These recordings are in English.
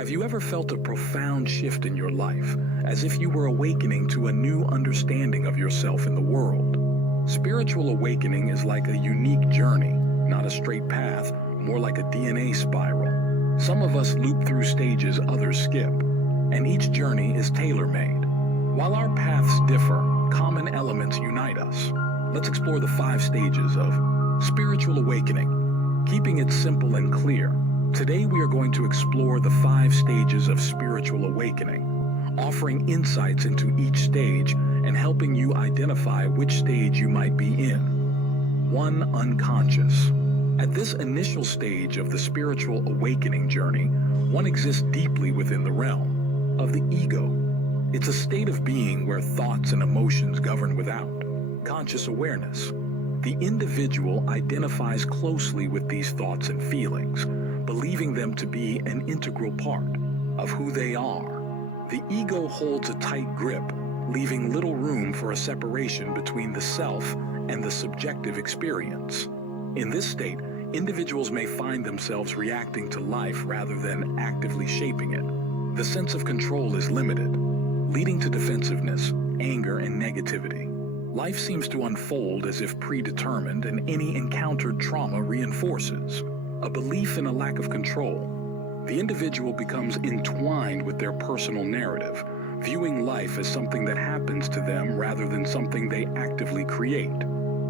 Have you ever felt a profound shift in your life, as if you were awakening to a new understanding of yourself in the world? Spiritual awakening is like a unique journey, not a straight path, more like a DNA spiral. Some of us loop through stages others skip, and each journey is tailor-made. While our paths differ, common elements unite us. Let's explore the 5 stages of spiritual awakening. Keeping it simple and clear, today we are going to explore the 5 stages of spiritual awakening, offering insights into each stage and helping you identify which stage you might be in. 1. Unconscious. At this initial stage of the spiritual awakening journey, one exists deeply within the realm of the ego. It's a state of being where thoughts and emotions govern without conscious awareness. The individual identifies closely with these thoughts and feelings, believing them to be an integral part of who they are. The ego holds a tight grip, leaving little room for a separation between the self and the subjective experience. In this state, individuals may find themselves reacting to life rather than actively shaping it. The sense of control is limited, leading to defensiveness, anger, and negativity. Life seems to unfold as if predetermined, and any encountered trauma reinforces a belief in a lack of control. The individual becomes entwined with their personal narrative, viewing life as something that happens to them rather than something they actively create.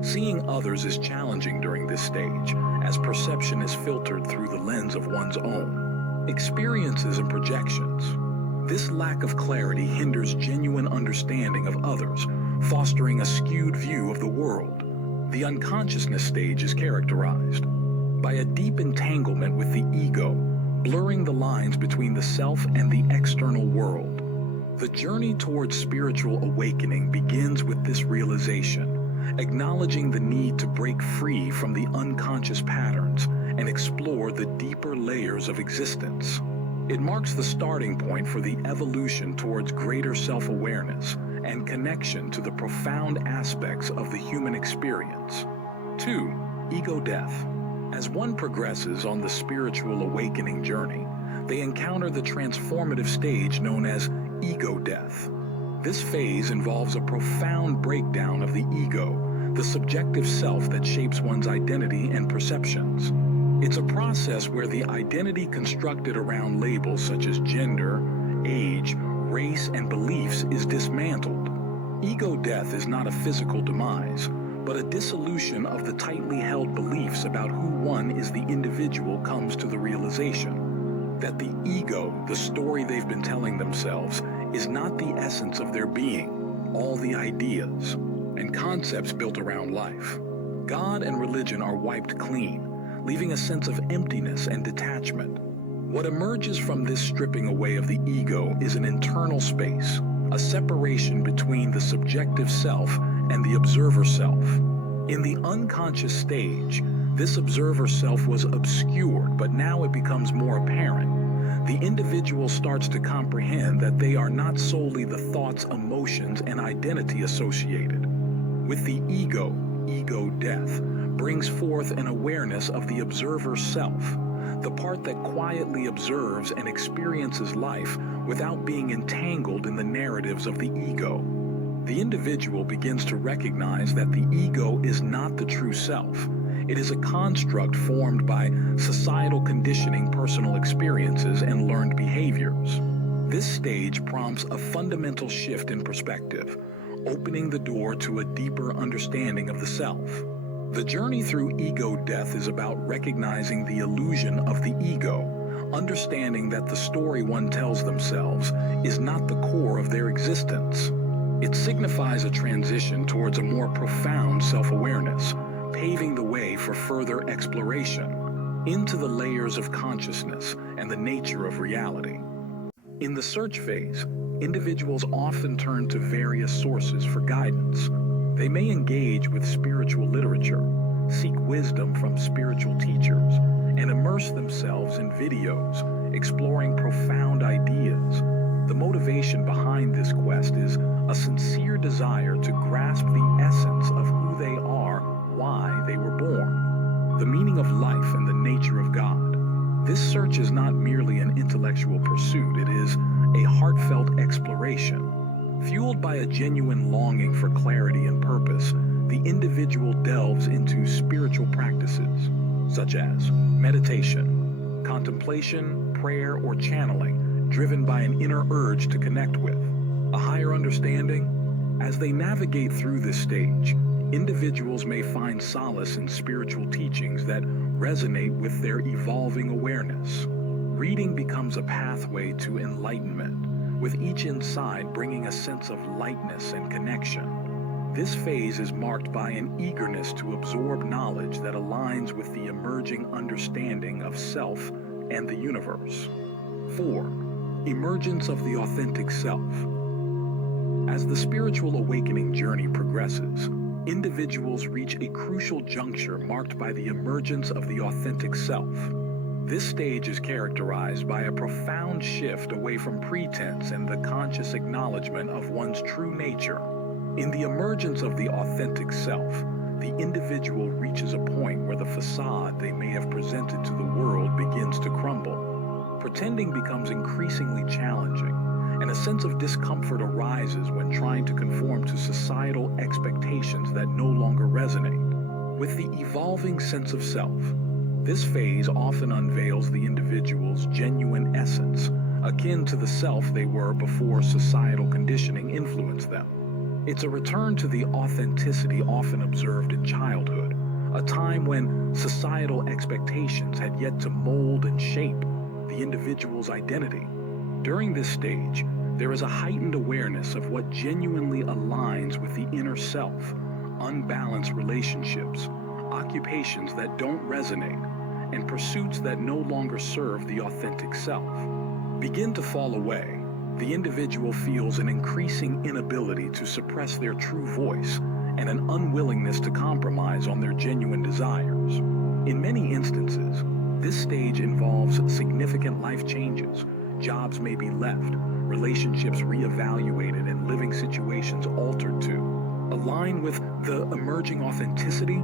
Seeing others is challenging during this stage, as perception is filtered through the lens of one's own experiences and projections. This lack of clarity hinders genuine understanding of others, fostering a skewed view of the world. The unconsciousness stage is characterized by a deep entanglement with the ego, blurring the lines between the self and the external world. The journey towards spiritual awakening begins with this realization, acknowledging the need to break free from the unconscious patterns and explore the deeper layers of existence. It marks the starting point for the evolution towards greater self-awareness and connection to the profound aspects of the human experience. 2. Ego death. As one progresses on the spiritual awakening journey, they encounter the transformative stage known as ego death. This phase involves a profound breakdown of the ego, the subjective self that shapes one's identity and perceptions. It's a process where the identity constructed around labels such as gender, age, race, and beliefs is dismantled. Ego death is not a physical demise, but a dissolution of the tightly held beliefs about who one is. The individual comes to the realization that the ego, the story they've been telling themselves, is not the essence of their being. All the ideas and concepts built around life, God and religion are wiped clean, leaving a sense of emptiness and detachment. What emerges from this stripping away of the ego is an internal space, a separation between the subjective self and the observer self. In the unconscious stage, this observer self was obscured, but now it becomes more apparent. The individual starts to comprehend that they are not solely the thoughts, emotions, and identity associated with the ego. Ego death brings forth an awareness of the observer self, the part that quietly observes and experiences life without being entangled in the narratives of the ego. The individual begins to recognize that the ego is not the true self. It is a construct formed by societal conditioning, personal experiences, and learned behaviors. This stage prompts a fundamental shift in perspective, opening the door to a deeper understanding of the self. The journey through ego death is about recognizing the illusion of the ego, understanding that the story one tells themselves is not the core of their existence. It signifies a transition towards a more profound self-awareness, paving the way for further exploration into the layers of consciousness and the nature of reality. In the search phase, individuals often turn to various sources for guidance. They may engage with spiritual literature, seek wisdom from spiritual teachers, and immerse themselves in videos exploring profound ideas. The motivation behind this quest is a sincere desire to grasp the essence of who they are, why they were born, the meaning of life, and the nature of God. This search is not merely an intellectual pursuit, it is a heartfelt exploration. Fueled by a genuine longing for clarity and purpose, the individual delves into spiritual practices, such as meditation, contemplation, prayer, or channeling, driven by an inner urge to connect with a higher understanding. As they navigate through this stage, individuals may find solace in spiritual teachings that resonate with their evolving awareness. Reading becomes a pathway to enlightenment, with each insight bringing a sense of lightness and connection. This phase is marked by an eagerness to absorb knowledge that aligns with the emerging understanding of self and the universe. 4. Emergence of the authentic self. As the spiritual awakening journey progresses, individuals reach a crucial juncture marked by the emergence of the authentic self. This stage is characterized by a profound shift away from pretense and the conscious acknowledgement of one's true nature. In the emergence of the authentic self, the individual reaches a point where the facade they may have presented to the world begins to crumble. Pretending becomes increasingly challenging, and a sense of discomfort arises when trying to conform to societal expectations that no longer resonate. With the evolving sense of self, this phase often unveils the individual's genuine essence, akin to the self they were before societal conditioning influenced them. It's a return to the authenticity often observed in childhood, a time when societal expectations had yet to mold and shape the individual's identity. During this stage, there is a heightened awareness of what genuinely aligns with the inner self, unbalanced relationships, occupations that don't resonate, and pursuits that no longer serve the authentic self begin to fall away. The individual feels an increasing inability to suppress their true voice and an unwillingness to compromise on their genuine desires. In many instances, this stage involves significant life changes. Jobs may be left, relationships reevaluated, and living situations altered to align with the emerging authenticity.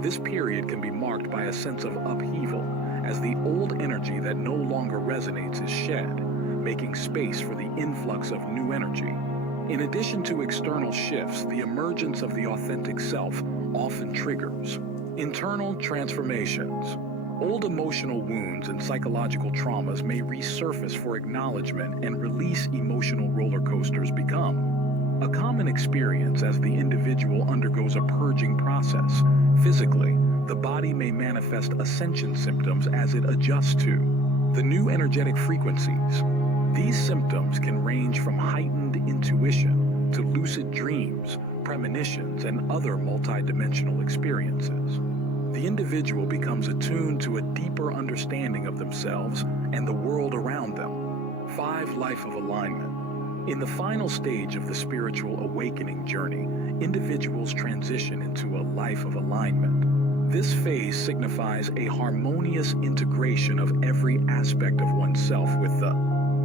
This period can be marked by a sense of upheaval, as the old energy that no longer resonates is shed, making space for the influx of new energy. In addition to external shifts, the emergence of the authentic self often triggers internal transformations. Old emotional wounds and psychological traumas may resurface for acknowledgement, and release emotional roller coasters become a common experience as the individual undergoes a purging process. Physically, the body may manifest ascension symptoms as it adjusts to the new energetic frequencies. These symptoms can range from heightened intuition to lucid dreams, premonitions, and other multidimensional experiences. The individual becomes attuned to a deeper understanding of themselves and the world around them. 5. Life of alignment. In the final stage of the spiritual awakening journey, individuals transition into a life of alignment. This phase signifies a harmonious integration of every aspect of oneself with the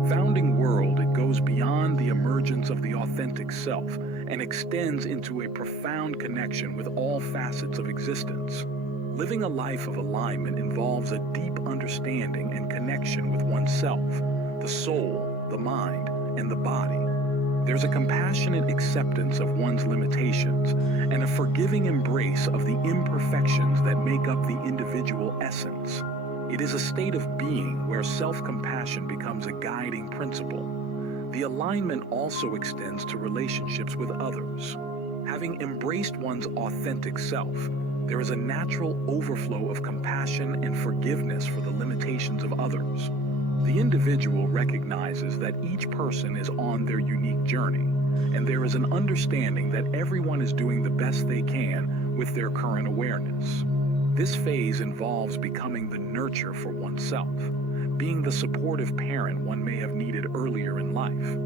founding world. It goes beyond the emergence of the authentic self and extends into a profound connection with all facets of existence. Living a life of alignment involves a deep understanding and connection with oneself, the soul, the mind, and the body. There's a compassionate acceptance of one's limitations and a forgiving embrace of the imperfections that make up the individual essence. It is a state of being where self-compassion becomes a guiding principle. The alignment also extends to relationships with others. Having embraced one's authentic self, there is a natural overflow of compassion and forgiveness for the limitations of others. The individual recognizes that each person is on their unique journey, and there is an understanding that everyone is doing the best they can with their current awareness. This phase involves becoming the nurturer for oneself, being the supportive parent one may have needed earlier in life.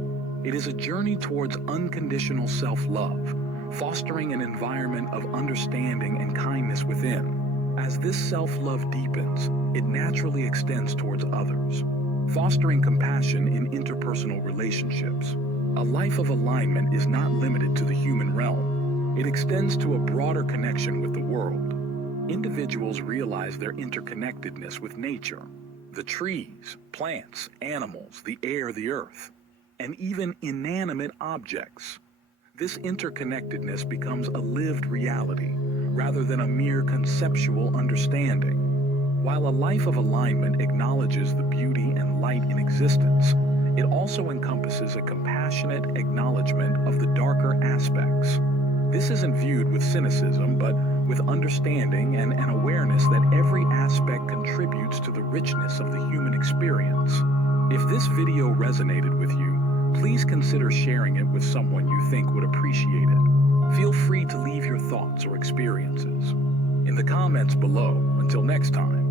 It is a journey towards unconditional self-love, fostering an environment of understanding and kindness within. As this self-love deepens, it naturally extends towards others, fostering compassion in interpersonal relationships. A life of alignment is not limited to the human realm. It extends to a broader connection with the world. Individuals realize their interconnectedness with nature, The trees, plants, animals, the air, the earth, and even inanimate objects. This interconnectedness becomes a lived reality rather than a mere conceptual understanding. While a life of alignment acknowledges the beauty and light in existence, it also encompasses a compassionate acknowledgement of the darker aspects. This isn't viewed with cynicism, but with understanding and an awareness that every aspect contributes to the richness of the human experience. If this video resonated with you, please consider sharing it with someone you think would appreciate it. Feel free to leave your thoughts or experiences in the comments below. Until next time.